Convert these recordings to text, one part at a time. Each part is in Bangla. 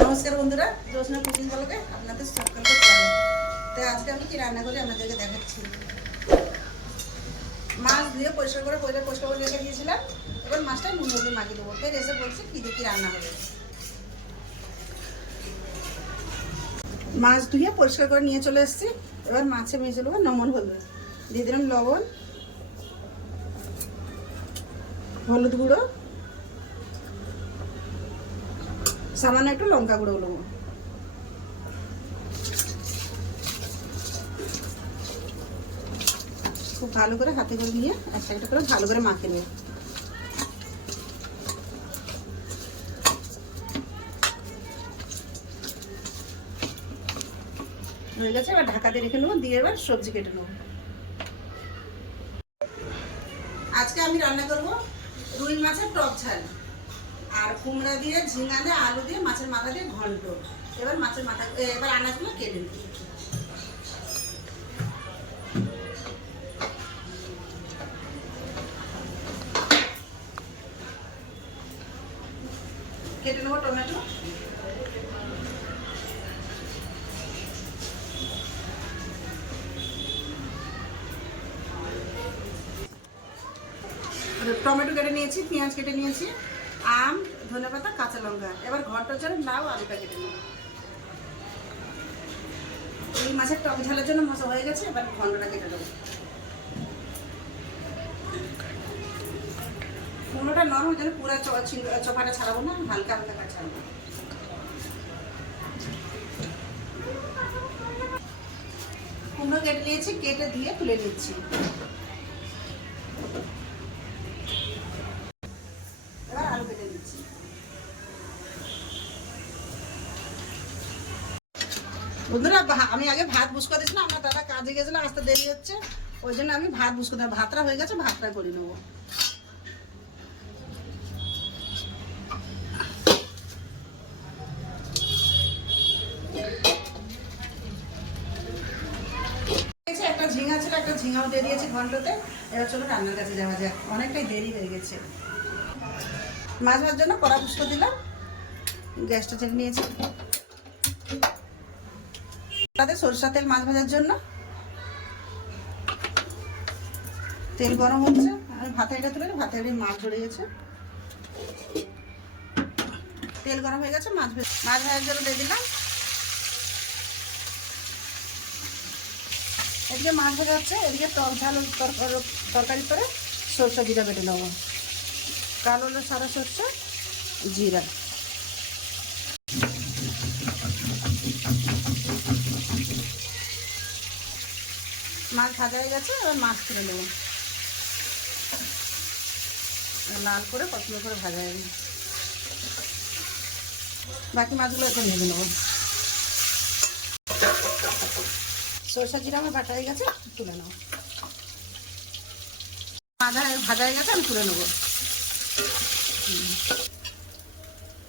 নমস্কার বন্ধুরা, জোসনা কুকিং ব্লগে আপনাদের সকলকে স্বাগত। তো আজকে আমি কি রান্না করি আপনাদেরকে দেখাচ্ছি। মাছ ধুয়ে পরিষ্কার করে পরে পরিষ্কার করে রেখে দিয়েছিলাম। এবার মাছটা নুন হলুদ মাখিয়ে দেবো। ফের এসে বলছি কী দিয়ে কী রান্না হবে। মাছ ধুয়ে পরিষ্কার করে নিয়ে চলে এসেছি। এবার মাছে মেশে দেবো নমন হলুদ। দিয়ে দিলাম লবণ, হলুদ গুঁড়ো সামান্য একটু লঙ্কা গুঁড়ো নেব খুব ভালো করে হাতে করে নিয়ে একটা একটা করে ভালো করে মাখে নেব হয়ে গেছে, এবার ঢাকা দিয়ে রেখে নেব, দিয়ে এবার সবজি কেটে নেব। আজকে আমি রান্না করব রুই মাছের টক ঝাল। আর কুমড়া দিয়ে, ঝিঙা দিয়ে, আলু দিয়ে, মাছের মাথা দিয়ে ঘন্ট। এবার মাছের মাথা এবার আনাজগুলো কেটে নিই। কেটে নেব টমেটো। টমেটো কেটে নিয়েছি, পেঁয়াজ কেটে নিয়েছি। আম ধনে পাতা কাঁচা লঙ্কা। এবার ঘরটা জন্য লাউ আলুটা কেটে নেব এই মাছের টক ঝালের জন্য মশা হয়ে গেছে, এবার ঘন্টটা কেটে দেবো। কুমড়োটা নরম যেন পুরো চপাটা ছাড়াবো না, হালকা হালকা করে ছাড়াবো। কুমড়ো কেটে নিয়েছি, কেটে দিয়ে তুলে নিচ্ছি এবার আলু কেটে দিচ্ছি বন্ধুরা আমি আগে ভাত বুসকো দিয়েছিলাম, আমার দাদা কাজে গেছিল, আসতে দেরি হচ্ছে। ওই জন্য আমি ভাত বুসকো দেবো ভাতটা হয়ে গেছে, ভাতটা করে নেব। একটা ঝিঙা ছিল, একটা ঝিঙাও দিয়ে দিয়েছি ঘন্টতে। এবার চলো রান্নার কাছে যাওয়া যাক, অনেকটাই দেরি হয়ে গেছে। মাছ ভাজার জন্য কড়া পুষ্প দিলাম, গ্যাসটা ছেড়ে নিয়েছি। তাতে সরষা তেল মাছ ভাজার জন্য। তেল গরম হচ্ছে আমি ভাতে এটা তুলে ভাতে হাঁড়ি মাছ ধরে গেছে। তেল গরম হয়ে গেছে, মাছ মাছ ভাজার জন্য দিয়ে দিলাম। এদিকে মাছ ভাজা হচ্ছে, এদিকে টক ঝাল তরকারি- করে সরষা জিরা বেটে নেব। কালো সাদা সরষে, জিরা। মাছ ভাজা হয়ে গেছে, এবার মাছ তুলে নেব। লাল করে পছন্দ করে ভাজা হয়ে বাকি মাছগুলো এখন ভেজে নেব। সরষা জিরা আমার বাটা হয়ে গেছে, তুলে নেব ভাজা হয়ে গেছে, আমি তুলে নেব।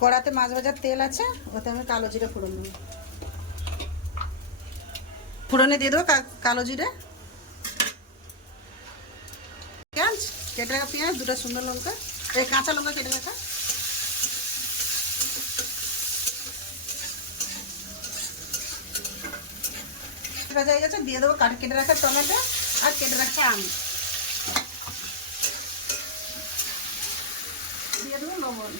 কড়াতে মাছ ভাজার তেল আছে, ওতে আমি কালো জিরে ফোড়ন দেবো। ফোড়নে দিয়ে দেবো কালো জিরে পেঁয়াজ কেটে রাখা পেঁয়াজ, দুটো সুন্দর লঙ্কা এই কাঁচা লঙ্কা কেটে রাখা। ভাজা হয়ে গেছে, দিয়ে দেবো কাট- রাখা টমেটো আর কেটে রাখা আম। দিয়ে দেবো লবণ।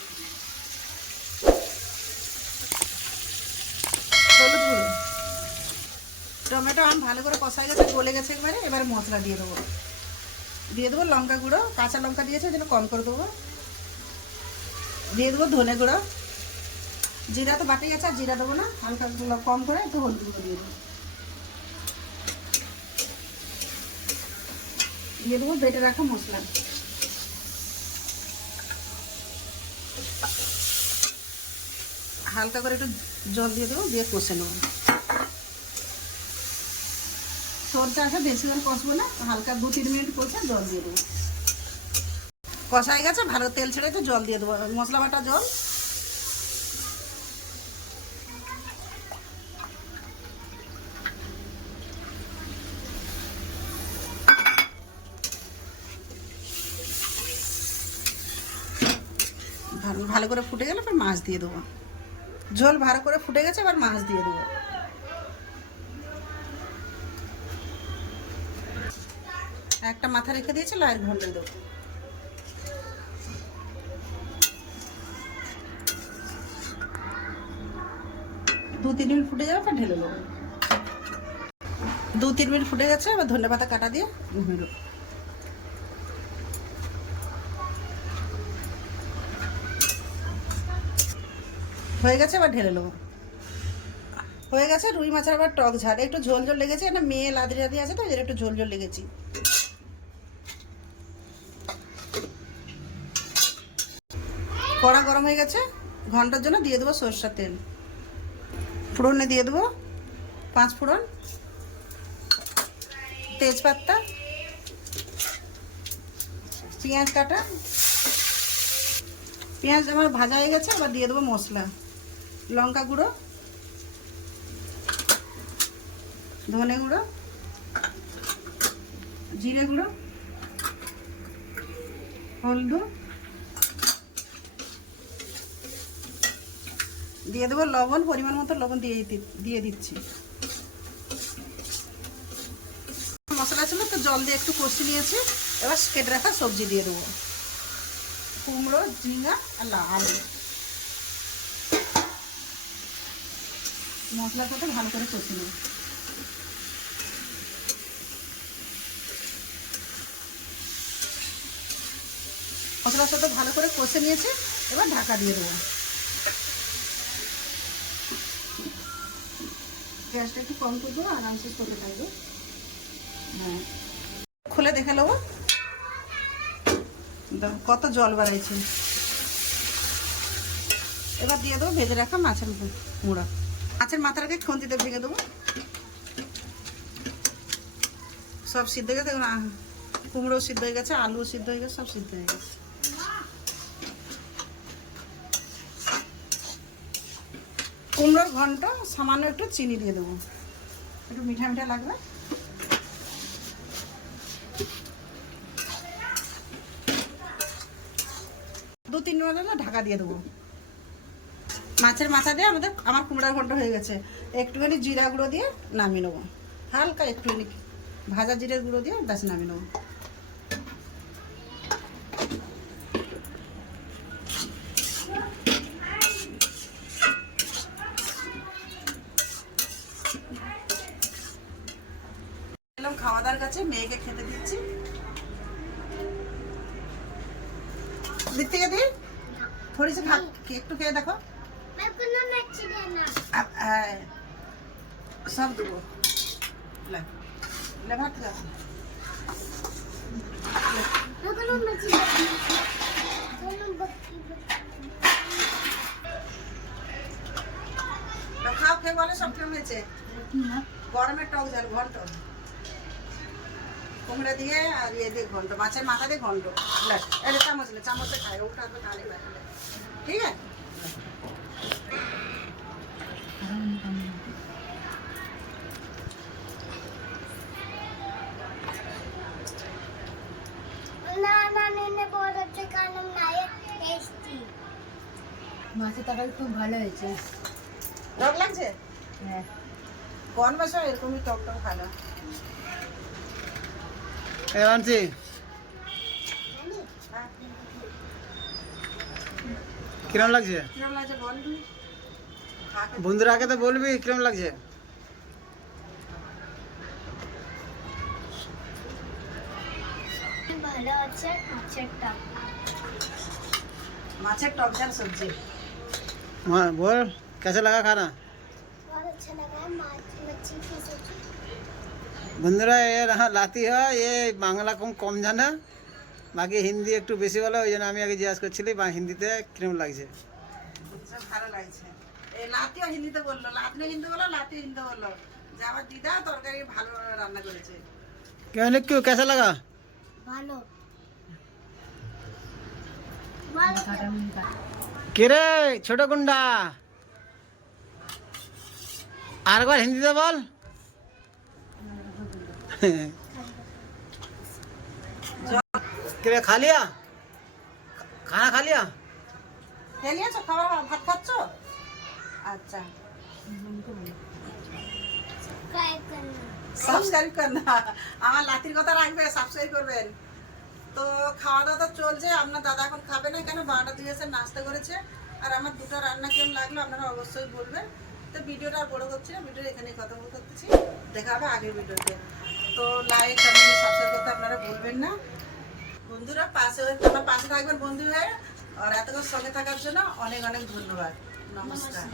টমেটো আম ভালো করে কষাই গেছে, গলে গেছে একবারে এবার মশলা দিয়ে দেবো। দিয়ে দেবো লঙ্কা গুঁড়ো, কাঁচা লঙ্কা দিয়েছে যেন কম করে দেবো। দিয়ে দেবো ধনে গুঁড়ো। জিরা তো বাটি গেছে আর জিরা দেবো না, হালকা কম করে একটু হলুদ গুঁড়ো দিয়ে দেবো। দিয়ে দেবো বেটে রাখা মশলা। হালকা করে একটু জল দিয়ে দেবো, দিয়ে কষে নেব। বেশি জল কষবো না, হালকা দু তিন মিনিট কষে জল দিয়ে দেবো। কষাই গেছে, ভালো তেল ছেড়ে তো জল দিয়ে দেবো, মশলা বাটা জল। ভালো করে ফুটে গেলে পর মাছ দিয়ে দেবো। ঝোল ভালো করে ফুটে গেছে, এবার মাছ দিয়ে দেবো। একটা মাথা রেখে দিয়েছিল আর ঘণ্টা দেবো। দু তিন মিনিট ফুটে যাবে ঢেলে দেবো দু তিন মিনিট ফুটে গেছে, এবার ধনে পাতা কাটা দিয়ে দেবো হয়ে গেছে, এবার ঢেলে নেব। হয়ে গেছে, রুই মাছের আবার টক ঝাল। একটু ঝোল ঝোল লেগেছে না মেয়ে লাদি লাদি আছে তো একটু ঝোল ঝোল লেগেছি। কড়া গরম হয়ে গেছে, ঘণ্টার জন্য দিয়ে দেবো সরষের তেল। ফোড়নে দিয়ে দেবো পাঁচ ফোড়ন, তেজপাতা, পেঁয়াজ কাটা। পেঁয়াজ আমার ভাজা হয়ে গেছে আবার দিয়ে দেবো মশলা, লঙ্কা গুঁড়ো, ধনে গুঁড়ো, জিরে গুঁড়ো, হলুদ দিয়ে দেবো লবণ, পরিমাণ মতো লবণ দিয়ে দিয়ে দিচ্ছি। মশলা ছিল তো জল দিয়ে একটু কষি নিয়েছি। এবার কেটে রাখা সবজি দিয়ে দেবো। কুমড়ো, ঝিঙা আর আলু। মশলার সাথে ভালো করে কষি নেব। মশলার সাথে ভালো করে কষে নিয়েছি। এবার ঢাকা দিয়ে দেবো। গ্যাসটা একটু কম করে দেবো আরামসে করতে থাকবে। হ্যাঁ। খুলে দেখে নেব। কত জল বাড়াইছে। এবার দিয়ে দেবো ভেজে রাখা মাছের মুড়া। মাছের মাথাটাকে খন্তিতে ভেঙে দেবো। সব সিদ্ধ হয়ে গেছে কুমড়ো সিদ্ধ হয়ে গেছে আলু সিদ্ধ হয়ে গেছে সব সিদ্ধ হয়ে গেছে। কুমড়োর ঘন্ট, সামান্য একটু চিনি দিয়ে দেবো। একটু মিঠা মিঠা লাগবে? দু তিন মিনিট ঢাকা দিয়ে দেবো। মাছের মাথা দিয়ে আমাদের, আমার কুমড়ার ঘন্ট হয়ে গেছে। একটুখানি জিরা গুঁড়ো দিয়ে নামিয়ে নেব। হালকা একটুখানি ভাজা জিরের গুঁড়ো দিয়ে ব্যাস নামিয়ে নেব এলাম খাওয়া দাওয়ার কাছে মেয়েকে খেতে দিচ্ছি দিতে কে দিই থোড়ি সে ভাগ একটু খেয়ে দেখো। সব দেবো। ভাত খাও। খেয়ে বলে সব কেমন হয়েছে? গরমের টক ঝাল ঘর টক কুমড়া দিয়ে আর ইয়ে দিয়ে ঘন্ট মাছের মাথা দিয়ে ঘন্ট। এটা চামচ না চামচে খায় ওটা তো খালে ঠিক আছে? মাছের তরকারি খুব ভালো হয়েছে। টক লাগছে? হ্যাঁ। কোন বছর এরকমই টক টক ভালো। মানসি হ্যাঁ কিরম লাগছে কিরম লাগছে বল তুই খা খেয়ে বন্ধুরা আগে তো বলবি কিরম লাগছে ভালো আছে মাছের টক মাছের টক ঝাল সবজি हाँ बोल कैसा लगा खाना बहुत अच्छा लगा माछ मच्छी की सब्जी বন্ধুরা এর হ্যাঁ লাতি হয় এ বাংলা কম কম জানে। বাকি হিন্দি একটু বেশি বলে ওই জন্য আমি আগে জিজ্ঞাসা করছিলি বা হিন্দিতে কিরম লাগছে? ভালো লাগছে। লাগা? গুন্ডা? আরেকবার হিন্দিতে বল। খা লিয়া? খানা খা লিয়া? খেয়ে নিয়েছো? খাবার ভাত খাচ্ছ? আচ্ছা। সাবস্ক্রাইব করনা আমার লাতির কথা রাখবে সাবস্ক্রাইব করবেন। তো খাওয়া দাওয়া চলছে, আপনার দাদা এখন খাবে না কেন? বারোটা এসে নাস্তা করেছে। আর আমার দুটো রান্না কেমন লাগল আপনারা অবশ্যই বলবেন। তো ভিডিওটা আর বড় করছি না, ভিডিও এখানেই কথা বলতে দেখা হবে আগের ভিডিওতে। তো লাইক কমেন্ট সাবস্ক্রাইব করতে আপনারা ভুলবেন না। বন্ধুরা, পাশে তোমরা পাশে থাকবেন বন্ধু হয়ে। আর এতক্ষণ সঙ্গে থাকার জন্য অনেক অনেক ধন্যবাদ। নমস্কার।